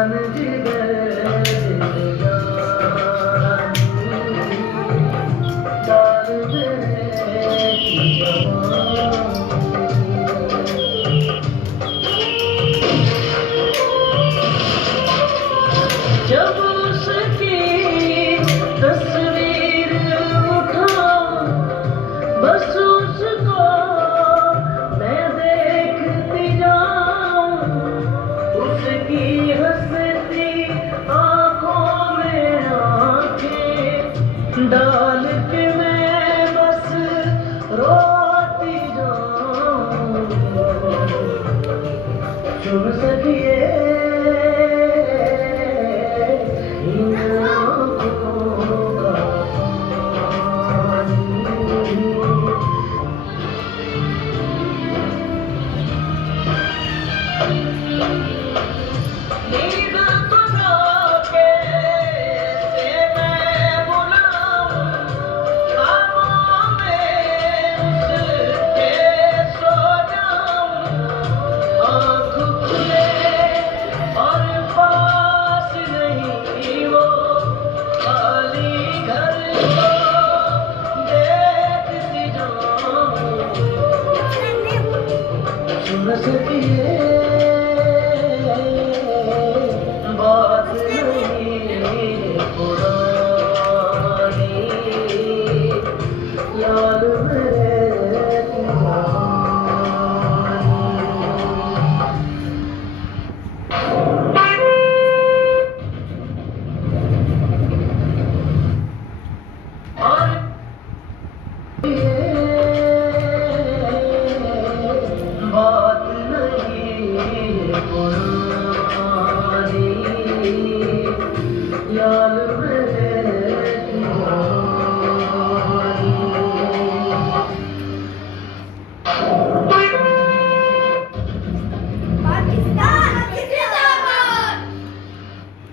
जान जिगर डाल दे की जब उसकी तस्वीर उठाऊं बस उसको मैं देखती जाऊं उसकी हंसती आंखों में आंखें डाल के मैं बस रोती जाऊं चुन सकिए इन आंखों का पानी। नींद बना के से मैं बुलाऊं ख्वाबों में उसके सो जाऊं आँख खुले और पास नहीं वो खाली घर को देखती जाऊं सुन सकी